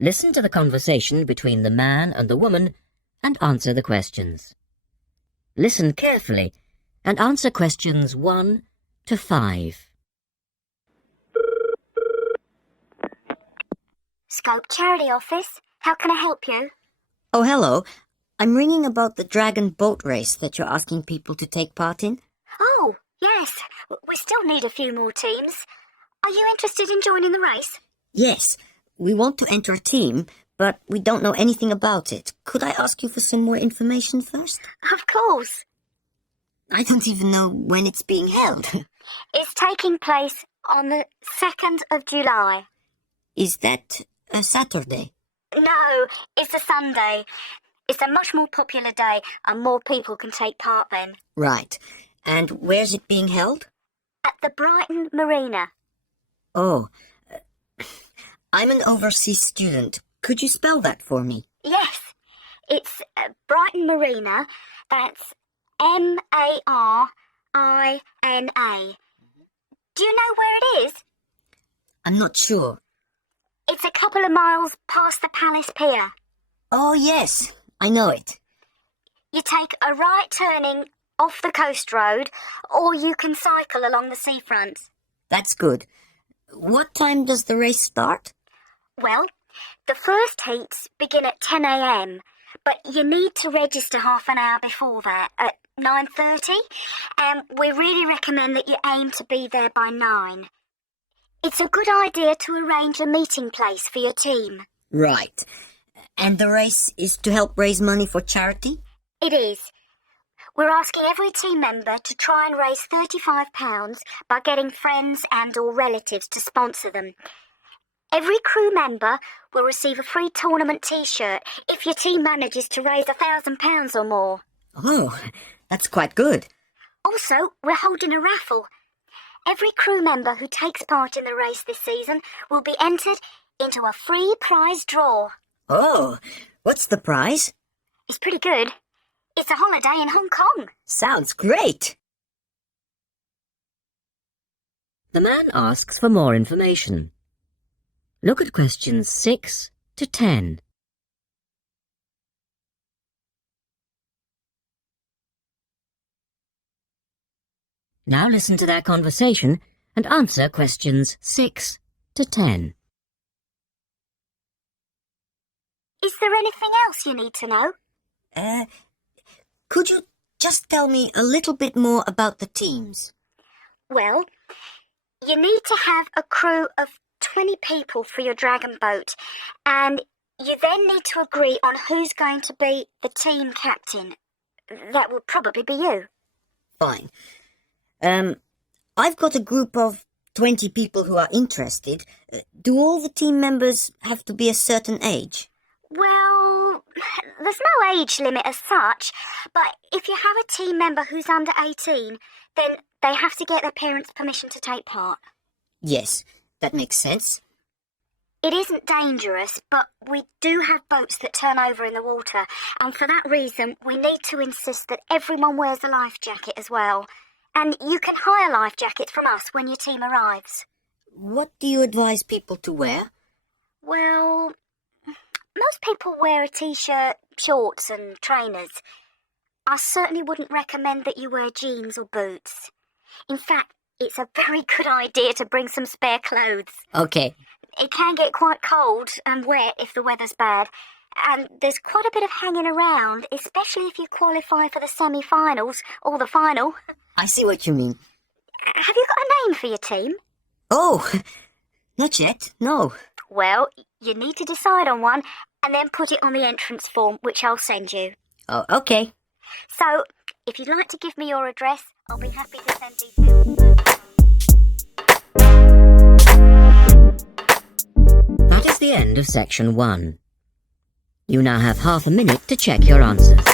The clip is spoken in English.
Listen to the conversation between the man and the woman and answer the questions. Listen carefully and answer questions 1 to 5. Scope Charity Office. How can I help you? Oh, hello. I'm ringing about the dragon boat race that you're asking people to take part in. Oh, yes. We still need a few more teams. Are you interested in joining the race? Yes, we want to enter a team, but we don't know anything about it. Could I ask you for some more information first? Of course. I don't even know when it's being held. It's taking place on the 2nd of July. Is that a Saturday? No, it's a Sunday. It's a much more popular day and more people can take part then. Right. And where's it being held? At the Brighton Marina. Oh, I'm an overseas student. Could you spell that for me? Yes, it's Brighton Marina. That's Marina. Do you know where it is? I'm not sure. It's a couple of miles past the Palace Pier. Oh, yes, I know it. You take a right turning off the coast road, or you can cycle along the seafront. That's good. What time does the race start? Well, the first heats begin at 10 a.m, but you need to register half an hour before that, at 9:30, and we really recommend that you aim to be there by 9. It's a good idea to arrange a meeting place for your team. Right. And the race is to help raise money for charity? It is. We're asking every team member to try and raise £35 by getting friends and or relatives to sponsor them. Every crew member will receive a free tournament T-shirt if your team manages to raise £1,000 or more. Oh, that's quite good. Also, we're holding a raffle. Every crew member who takes part in the race this season will be entered into a free prize draw. Oh, what's the prize? It's pretty good. It's a holiday in Hong Kong. Sounds great. The man asks for more information. Look at questions 6 to 10. Now listen to their conversation and answer questions 6 to 10. Is there anything else you need to know? Could you just tell me a little bit more about the teams? Well, you need to have a crew of 20 people for your dragon boat, and you then need to agree on who's going to be the team captain. That will probably be you. Fine. I've got a group of 20 people who are interested. Do all the team members have to be a certain age? Well, there's no age limit as such, but if you have a team member who's under 18, then they have to get their parents' permission to take part. Yes, that makes sense. It isn't dangerous, but we do have boats that turn over in the water, and for that reason we need to insist that everyone wears a life jacket as well. And you can hire life jackets from us when your team arrives. What do you advise people to wear? Well, most people wear a t-shirt, shorts and trainers. I certainly wouldn't recommend that you wear jeans or boots. In fact, it's a very good idea to bring some spare clothes. Okay. It can get quite cold and wet if the weather's bad, and there's quite a bit of hanging around, especially if you qualify for the semi-finals or the final. I see what you mean. Have you got a name for your team? Oh, not yet, no. Well, you need to decide on one and then put it on the entrance form, which I'll send you. Oh, okay. So, if you'd like to give me your address, I'll be happy to send details. That is the end of section 1. You now have half a minute to check your answers.